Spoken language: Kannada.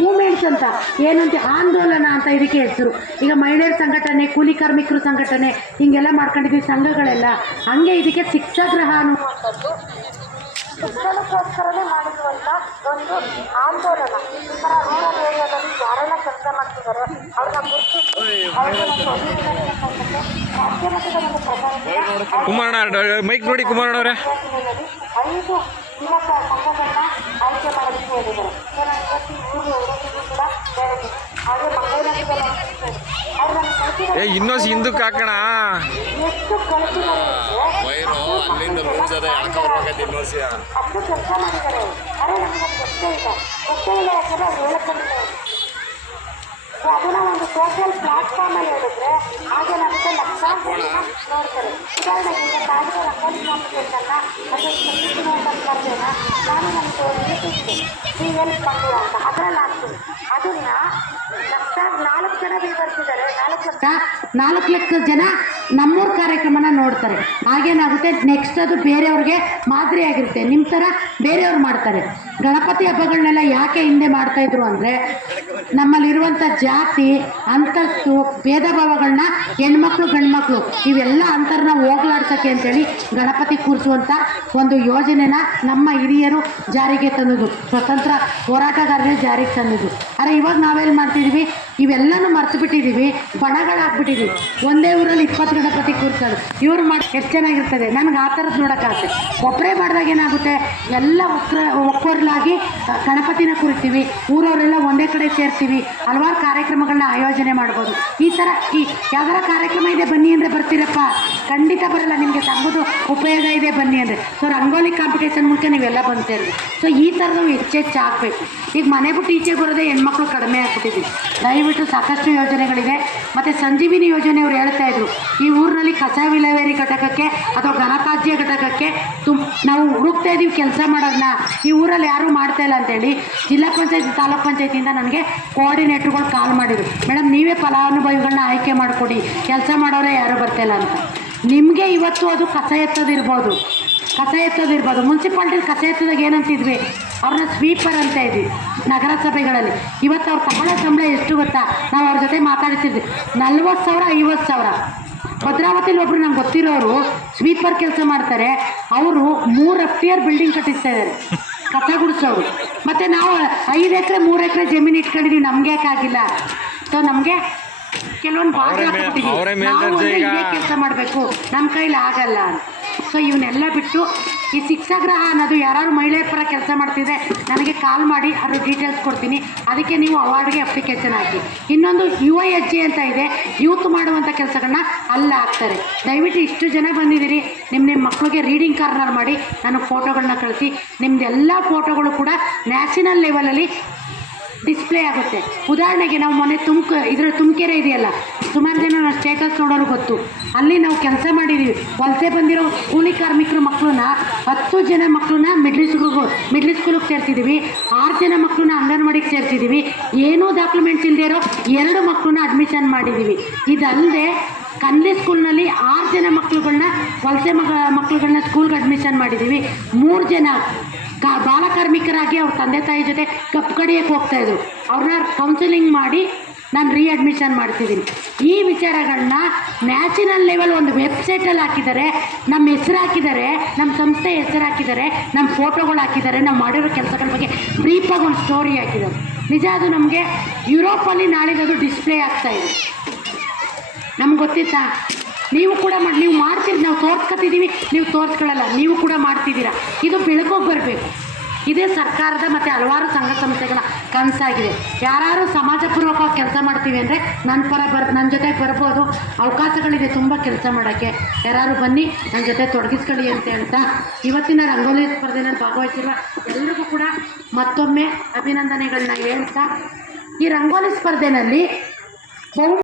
ಮೂಮೆಂಟ್ಸ್ ಅಂತ ಏನಂತ ಆಂದೋಲನ ಅಂತ ಇದಕ್ಕೆ ಹೆಸರು. ಈಗ ಮಹಿಳೆಯರ ಸಂಘಟನೆ ಕೂಲಿ ಕಾರ್ಮಿಕರು ಸಂಘಟನೆ ಹಿಂಗೆಲ್ಲ ಮಾಡ್ಕೊಂಡಿದ್ವಿ ಸಂಘಗಳೆಲ್ಲ. ಹಂಗೆ ಇದಕ್ಕೆ ಶಿಕ್ಷಾಗ್ರಹ ಅನ್ನುವಂಥದ್ದು. ಶಿಕ್ಷಣಕ್ಕೋಸ್ಕರನೇ ಮಾಡಿರುವಂಥ ಒಂದು ಆಂದೋಲನ. ಈ ಥರ ರೂರಲ್ ಏರಿಯಾದಲ್ಲಿ ಯಾರೆಲ್ಲ ಕೆಲಸ ಮಾಡ್ತಿದ್ದಾರೆ ಅವ್ರನ್ನ ಗುರುತಿಸಿ ಅವ್ರಿಗೆ ಒಂದು ನೋಡಿ ಕುಮಾರ ಅವರೇ. ಐದು ಯುವಕ ಸಂಘಗಳನ್ನ ಆಯ್ಕೆ ಮಾಡೋದಕ್ಕೆ ಹೇಳಿದ್ದಾರೆ ಸೊ ನಾನು ಕೂಡ ಹೇಳಿದ್ದೀನಿ ಹಾಗೆ ಇನ್ನೊಂದು ಹಿಂದಕ್ಕೆ ಹಾಕೋಣ ಎಷ್ಟು ವೈರು ಅದ ಎಳ್ಕ ಬರ್ಬೇಕೈತಿ ಇನ್ನೊಂದ್ಸಿ ಅಷ್ಟು ಕೆಲಸ ಮಾಡಿದ್ದಾರೆ ಅರೆ ನಮಗೆ ಗೊತ್ತೇ ಇಲ್ಲ. ಗೊತ್ತೇ ಇಲ್ಲ ಯಾಕಂದ್ರೆ ಅವ್ರು ಹೇಳಕ್ಕಿಲ್ಲ ಸೊ ಅದನ್ನ ಒಂದು ಸೋಷಿಯಲ್ ಪ್ಲಾಟ್ಫಾರ್ಮ್ ಅಲ್ಲಿ ಹೇಳಿದ್ರೆ ನಮಗೆ ಲಕ್ಷಾಂತರ ನೋಡ್ತಾರೆ. ಉದಾಹರಣೆಗೆ ಈಗ ತಾಯಿಯ ರಂಗೋಲಿ ಕಾಂಪಿಟೇಷನ್ನ ಅದು ನಾನು ನಮಗೆ ಯೂಟ್ಯೂಬ್ ಸಿ ಎಲ್ ಪಂಡು ಅಂತ. ಅದರಲ್ಲಿ ಹಾಕ್ತೀನಿ. ಅದನ್ನ ಲಕ್ಷಾಂತರ ನಾಲ್ಕು ಜನ ವಿವರಿಸಿದ್ದಾರೆ ನಾಲ್ಕು ಲಕ್ಷ ನಾಲ್ಕು ಲಕ್ಷ ಜನ ನಮ್ಮೂರ ಕಾರ್ಯಕ್ರಮನ ನೋಡ್ತಾರೆ. ಹಾಗೇನಾಗುತ್ತೆ? ನೆಕ್ಸ್ಟ್ ಅದು ಬೇರೆಯವ್ರಿಗೆ ಮಾದರಿ ಆಗಿರುತ್ತೆ. ನಿಮ್ಮ ಥರ ಬೇರೆಯವ್ರು ಮಾಡ್ತಾರೆ. ಗಣಪತಿ ಹಬ್ಬಗಳನ್ನೆಲ್ಲ ಯಾಕೆ ಹಿಂದೆ ಮಾಡ್ತಾ ಇದ್ರು ಅಂದರೆ ನಮ್ಮಲ್ಲಿರುವಂಥ ಜಾತಿ, ಅಂತಸ್ತು, ಭೇದ ಭಾವಗಳನ್ನ ಹೆಣ್ಮಕ್ಳು, ಗಂಡ್ಮಕ್ಳು, ಇವೆಲ್ಲ ಅಂತರನ್ನ ಹೋಗ್ಲಾಡ್ಸೋಕ್ಕೆ ಅಂತೇಳಿ ಗಣಪತಿ ಕೂರಿಸುವಂಥ ಒಂದು ಯೋಜನೆನ ನಮ್ಮ ಹಿರಿಯರು ಜಾರಿಗೆ ತಂದುದು. ಸ್ವತಂತ್ರ ಹೋರಾಟಗಾರರೇ ಜಾರಿಗೆ ತಂದುದು. ಅರೆ, ಇವಾಗ ನಾವೇನು ಮಾಡ್ತಿದ್ದೀವಿ ಇವೆಲ್ಲನೂ ಮರ್ತು ಬಿಟ್ಟಿದ್ದೀವಿ ಬಣಗಳಾಗ್ಬಿಟ್ಟಿದ್ದೀವಿ ಒಂದೇ ಊರಲ್ಲಿ ಇಪ್ಪತ್ತು ಗಣಪತಿ ಕೂರ್ಸೋದು. ಇವ್ರು ಮಾಡಿ ಎಷ್ಟು ಚೆನ್ನಾಗಿರ್ತದೆ. ನನಗೆ ಆ ಥರದ್ದು ನೋಡೋಕ್ಕಾಗುತ್ತೆ ಒಬ್ಬರೇ ಮಾಡಿದಾಗ ಏನಾಗುತ್ತೆ? ಎಲ್ಲ ಒಕ್ಕ ಒಕ್ಕೊರ್ಲಾಗಿ ಗಣಪತಿನ ಕುರಿತೀವಿ. ಊರವರೆಲ್ಲ ಒಂದೇ ಕಡೆ ಸೇರ್ತೀವಿ. ಹಲವಾರು ಕಾರ್ಯಕ್ರಮಗಳನ್ನ ಆಯೋಜನೆ ಮಾಡ್ಬೋದು. ಈ ಥರ ಈ ಯಾವ್ದಾರ ಕಾರ್ಯಕ್ರಮ ಇದೆ ಬನ್ನಿ ಅಂದರೆ ಬರ್ತೀರಪ್ಪ. ಖಂಡಿತ ಬರಲ್ಲ. ನಿಮಗೆ ತಗೋದು ಉಪಯೋಗ ಇದೆ ಬನ್ನಿ ಅಂದರೆ. ಸೊ ರಂಗೋಲಿ ಕಾಂಪಿಟೇಷನ್ ಮೂಲಕ ನೀವೆಲ್ಲ ಸೇರಿದ್ರಿ ಸೊ ಈ ಥರದ್ದು ಹೆಚ್ಚೆಚ್ಚು ಆಗಬೇಕು. ಈಗ ಮನೆ ಬಿಟ್ಟು ಈಚೆ ಬರೋದೇ ಹೆಣ್ಮಕ್ಳು ಕಡಿಮೆ ಆಗ್ಬಿಟ್ಟಿದ್ದೀವಿ ದಯವಿಟ್ಟು ಸಾಕಷ್ಟು ಯೋಜನೆಗಳಿದೆ ಮತ್ತು ಸಂಜೀವಿನಿ ಯೋಜನೆ ಅವ್ರು ಹೇಳ್ತಾ ಇದ್ರು. ಈ ಊರಿನಲ್ಲಿ ಕಸ ವಿಲೇವಾರಿ ಘಟಕಕ್ಕೆ ಅಥವಾ ಘನತಾಜ್ಯ ಘಟಕಕ್ಕೆ ತುಮ್, ನಾವು ಹುಡುಕ್ತಾ ಇದ್ದೀವಿ ಕೆಲಸ ಮಾಡೋದನ್ನ ಈ ಊರಲ್ಲಿ ಯಾರೂ ಮಾಡ್ತಾ ಇಲ್ಲ ಅಂತೇಳಿ ಜಿಲ್ಲಾ ಪಂಚಾಯತ್, ತಾಲೂಕ್ ಪಂಚಾಯತಿಯಿಂದ ನನಗೆ ಕೋಆರ್ಡಿನೇಟ್ರುಗಳು ಕಾಲ್ ಮಾಡಿದರು. ಮೇಡಮ್, ನೀವೇ ಫಲಾನುಭವಿಗಳನ್ನ ಆಯ್ಕೆ ಮಾಡಿಕೊಡಿ. ಕೆಲಸ ಮಾಡೋರೇ ಯಾರೂ ಬರ್ತಾಯಿಲ್ಲ ಅಂತ. ನಿಮಗೆ ಇವತ್ತು ಅದು ಕಸ ಎತ್ತೋದಿರ್ಬೋದು ಕಸ ಎತ್ತೋದಿರ್ಬೋದು ಮುನ್ಸಿಪಾಲ್ಟಿ ಕಸ ಎತ್ತೋದಾಗ ಏನಂತಿದ್ವಿ? ಅವ್ರನ್ನ ಸ್ವೀಪರ್ ಅಂತ ಇದ್ವಿ ನಗರಸಭೆಗಳಲ್ಲಿ. ಇವತ್ತು ಅವ್ರು ತಗೊಳ್ಳೋ ಸಂಬಳ ಎಷ್ಟು ಗೊತ್ತಾ? ನಾವು ಅವ್ರ ಜೊತೆ ಮಾತಾಡ್ತಿದ್ವಿ. ನಲ್ವತ್ತು ಸಾವಿರ ಐವತ್ತು ಸಾವಿರ. ಭದ್ರಾವತಿಲಿ ಒಬ್ರು ನಂಗೆ ಗೊತ್ತಿರೋರು ಸ್ವೀಪರ್ ಕೆಲಸ ಮಾಡ್ತಾರೆ. ಅವರು ಮೂರು ಎಫ್ ಬಿಲ್ಡಿಂಗ್ ಕಟ್ಟಿಸ್ತಾ ಇದ್ದಾರೆ ಕಸ ಗುಡಿಸೋರು. ಮತ್ತು ನಾವು ಐದು ಎಕರೆ ಮೂರು ಎಕರೆ ಜಮೀನು ಇಟ್ಕೊಂಡಿದ್ದೀವಿ ನಮ್ಗೆ ಯಾಕಾಗಿಲ್ಲ ಸೊ ನಮಗೆ ಕೆಲವೊಂದು ಭಾಗ ಕೆಲಸ ಮಾಡಬೇಕು. ನಮ್ಮ ಕೈಲಿ ಆಗಲ್ಲ ಸೊ ಇವನ್ನೆಲ್ಲ ಬಿಟ್ಟು ಈ ಶಿಕ್ಷಾಗ್ರಹ ಅನ್ನೋದು ಯಾರು ಮಹಿಳೆಯರ ಪರ ಕೆಲಸ ಮಾಡ್ತಿದ್ರೆ ನನಗೆ ಕಾಲ್ ಮಾಡಿ ಅದ್ರ ಡೀಟೇಲ್ಸ್ ಕೊಡ್ತೀನಿ. ಅದಕ್ಕೆ ನೀವು ಅವಾರ್ಡ್ಗೆ ಅಪ್ಲಿಕೇಶನ್ ಹಾಕಿ. ಇನ್ನೊಂದು ಯುವ ಹೆಜ್ಜೆ ಅಂತ ಇದೆ. ಯೂತ್ ಮಾಡುವಂಥ ಕೆಲಸಗಳನ್ನ ಅಲ್ಲ ಹಾಕ್ತಾರೆ. ದಯವಿಟ್ಟು ಇಷ್ಟು ಜನ ಬಂದಿದ್ದೀರಿ. ನಿಮ್ಮ ನಿಮ್ಮ ಮಕ್ಕಳಿಗೆ ರೀಡಿಂಗ್ ಕಾರ್ನರ್ ಮಾಡಿ ನಾನು ಫೋಟೋಗಳನ್ನ ಕಳಿಸಿ. ನಿಮ್ಮದೆಲ್ಲ ಫೋಟೋಗಳು ಕೂಡ ನ್ಯಾಷನಲ್ ಲೆವೆಲಲ್ಲಿ ಡಿಸ್ಪ್ಲೇ ಆಗುತ್ತೆ. ಉದಾಹರಣೆಗೆ ನಾವು ಮೊನ್ನೆ ತುಮಕ ಇದರ ತುಮಕೆರೆ ಇದೆಯಲ್ಲ ಸುಮಾರು ಜನ ನಾವು ಸ್ಟೇಟಸ್ ನೋಡೋರು ಗೊತ್ತು. ಅಲ್ಲಿ ನಾವು ಕೆಲಸ ಮಾಡಿದ್ದೀವಿ ವಲಸೆ ಬಂದಿರೋ ಕೂಲಿ ಕಾರ್ಮಿಕರ ಮಕ್ಕಳನ್ನ ಹತ್ತು ಜನ ಮಕ್ಕಳನ್ನ ಮಿಡ್ಲ್ ಸ್ಕೂಲ್ಗೂ ಮಿಡ್ಲ್ ಸ್ಕೂಲಿಗೆ ಸೇರ್ಸಿದ್ದೀವಿ ಆರು ಜನ ಮಕ್ಕಳನ್ನ ಅಂಗನವಾಡಿಗೆ ಸೇರ್ಸಿದ್ದೀವಿ ಏನೂ ಡಾಕ್ಯುಮೆಂಟ್ಸ್ ಇಲ್ಲದೆ ಇರೋ ಎರಡು ಮಕ್ಕಳನ್ನ ಅಡ್ಮಿಷನ್ ಮಾಡಿದ್ದೀವಿ ಇದಲ್ಲದೆ ಕನ್ಲಿ ಸ್ಕೂಲ್ನಲ್ಲಿ ಆರು ಜನ ಮಕ್ಕಳುಗಳನ್ನ ವಲಸೆ ಮಗ ಮಕ್ಕಳುಗಳನ್ನ ಸ್ಕೂಲ್ಗೆ ಅಡ್ಮಿಷನ್ ಮಾಡಿದ್ದೀವಿ ಮೂರು ಜನ ಕಾ ಬಾಲಕಾರ್ಮಿಕರಾಗಿ ಅವ್ರ ತಂದೆ ತಾಯಿ ಜೊತೆ ಕಪ್ಪು ಕಡಿಯಕ್ಕೆ ಹೋಗ್ತಾಯಿದ್ರು ಅವ್ರನ್ನ ಕೌನ್ಸಿಲಿಂಗ್ ಮಾಡಿ ನಾನು ರೀಅಡ್ಮಿಷನ್ ಮಾಡ್ತಿದ್ದೀನಿ. ಈ ವಿಚಾರಗಳನ್ನ ನ್ಯಾಷನಲ್ ಲೆವೆಲ್ ಒಂದು ವೆಬ್ಸೈಟಲ್ಲಿ ಹಾಕಿದ್ದಾರೆ ನಮ್ಮ ಹೆಸರು ಹಾಕಿದ್ದಾರೆ ನಮ್ಮ ಸಂಸ್ಥೆ ಹೆಸರು ಹಾಕಿದ್ದಾರೆ ನಮ್ಮ ಫೋಟೋಗಳು ಹಾಕಿದ್ದಾರೆ, ನಾವು ಮಾಡಿರೋ ಕೆಲಸಗಳ ಬಗ್ಗೆ ಬ್ರೀಫಾಗಿ ಒಂದು ಸ್ಟೋರಿ ಹಾಕಿದ್ದಾರೆ. ನಿಜ ಅದು ನಮಗೆ ಯುರೋಪಲ್ಲಿ ನಾಳಿದ್ದು ಡಿಸ್ಪ್ಲೇ ಆಗ್ತಾ ಇದೆ. ನಮ್ಗೆ ಗೊತ್ತಿತ್ತಾ? ನೀವು ಕೂಡ ಮಾಡಿ, ನೀವು ಮಾಡ್ತೀರಿ, ನಾವು ತೋರ್ಸ್ಕೊತಿದ್ದೀವಿ ನೀವು ತೋರಿಸ್ಕೊಳ್ಳಲ್ಲ ನೀವು ಕೂಡ ಮಾಡ್ತಿದ್ದೀರಾ. ಇದು ಬೆಳಕೋಗಿ ಬರಬೇಕು. ಇದೇ ಸರ್ಕಾರದ ಮತ್ತು ಹಲವಾರು ಸಂಘ ಸಂಸ್ಥೆಗಳ ಕನಸಾಗಿದೆ. ಯಾರು ಸಮಾಜಪೂರ್ವಕವಾಗಿ ಕೆಲಸ ಮಾಡ್ತೀವಿ ಅಂದರೆ ನನ್ನ ಪರ ಬರ್ ನನ್ನ ಜೊತೆ ಬರ್ಬೋದು. ಅವಕಾಶಗಳಿದೆ ತುಂಬ ಕೆಲಸ ಮಾಡೋಕ್ಕೆ. ಯಾರು ಬನ್ನಿ ನನ್ನ ಜೊತೆ ತೊಡಗಿಸ್ಕೊಳ್ಳಿ ಅಂತ ಹೇಳ್ತಾ. ಇವತ್ತಿನ ರಂಗೋಲಿ ಸ್ಪರ್ಧೆಯಲ್ಲಿ ಭಾಗವಹಿಸಿರುವ ಎಲ್ಲರಿಗೂ ಕೂಡ ಮತ್ತೊಮ್ಮೆ ಅಭಿನಂದನೆಗಳನ್ನ ಹೇಳ್ತಾ. ಈ ರಂಗೋಲಿ ಸ್ಪರ್ಧೆನಲ್ಲಿ ಬಹು